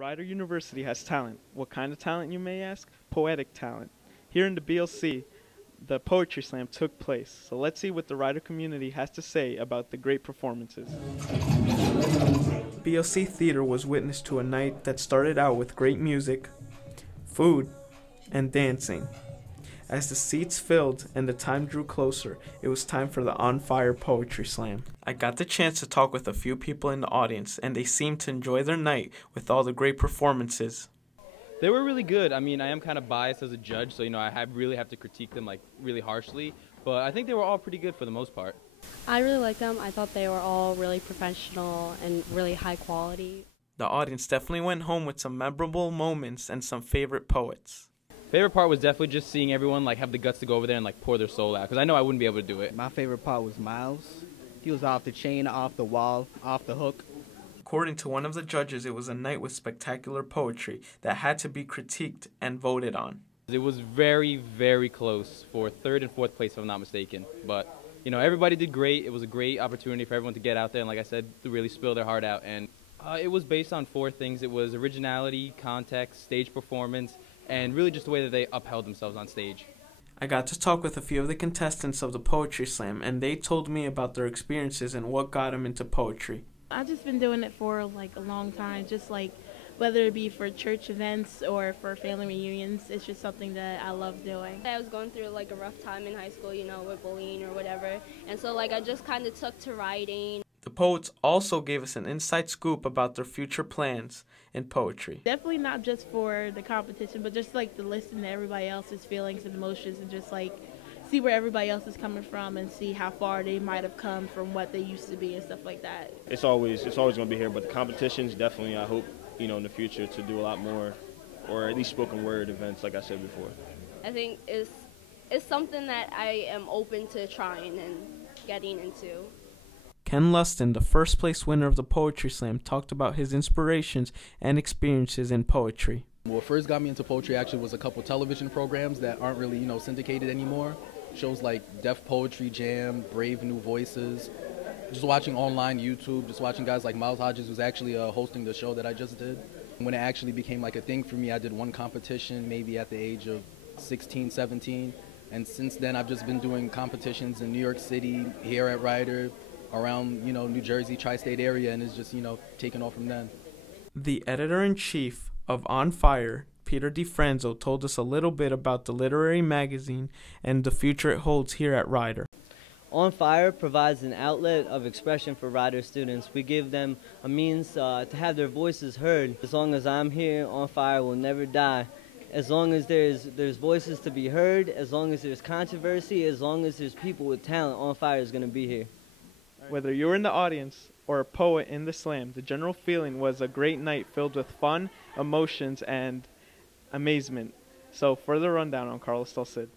Rider University has talent. What kind of talent, you may ask? Poetic talent. Here in the BLC, the Poetry Slam took place. So let's see what the Rider community has to say about the great performances. BLC Theater was witness to a night that started out with great music, food, and dancing. As the seats filled and the time drew closer, it was time for the On Fire Poetry Slam. I got the chance to talk with a few people in the audience, and they seemed to enjoy their night with all the great performances. They were really good. I mean, I am kind of biased as a judge, so, I really have to critique them, really harshly. But I think they were all pretty good for the most part. I really liked them. I thought they were all really professional and really high quality. The audience definitely went home with some memorable moments and some favorite poets. Favorite part was definitely just seeing everyone have the guts to go over there and pour their soul out, because I know I wouldn't be able to do it. My favorite part was Miles. He was off the chain, off the wall, off the hook. According to one of the judges, it was a night with spectacular poetry that had to be critiqued and voted on. It was very, very close for third and fourth place, if I'm not mistaken. But, everybody did great. It was a great opportunity for everyone to get out there and, like I said, to really spill their heart out. And it was based on four things. It was originality, context, stage performance, and really just the way that they upheld themselves on stage. I got to talk with a few of the contestants of the Poetry Slam, and they told me about their experiences and what got them into poetry. I've just been doing it for a long time, just whether it be for church events or for family reunions. It's just something that I love doing. I was going through a rough time in high school, with bullying or whatever. And so I just kind of took to writing. The poets also gave us an inside scoop about their future plans in poetry. Definitely not just for the competition, but just to listen to everybody else's feelings and emotions and just see where everybody else is coming from and see how far they might have come from what they used to be and stuff like that. It's always going to be here, but the competitions definitely, I hope, in the future to do a lot more, or at least spoken word events, like I said before. I think it's something that I am open to trying and getting into. Ken Luston, the first place winner of the Poetry Slam, talked about his inspirations and experiences in poetry. What first got me into poetry actually was a couple television programs that aren't really, syndicated anymore. Shows like Def Poetry Jam, Brave New Voices. Just watching online YouTube, just watching guys like Miles Hodges, who's actually hosting the show that I just did. When it actually became a thing for me, I did one competition maybe at the age of 16, 17. And since then, I've just been doing competitions in New York City, here at Rider, around, New Jersey, tri-state area, and it's just, taken off from then. The editor-in-chief of On Fire, Peter DiFranzo, told us a little bit about the literary magazine and the future it holds here at Rider. On Fire provides an outlet of expression for Rider students. We give them a means to have their voices heard. As long as I'm here, On Fire will never die. As long as there's voices to be heard, as long as there's controversy, as long as there's people with talent, On Fire is going to be here. Whether you're in the audience or a poet in the slam, the general feeling was a great night filled with fun, emotions, and amazement. So for the rundown, I'm Carlos Delcid.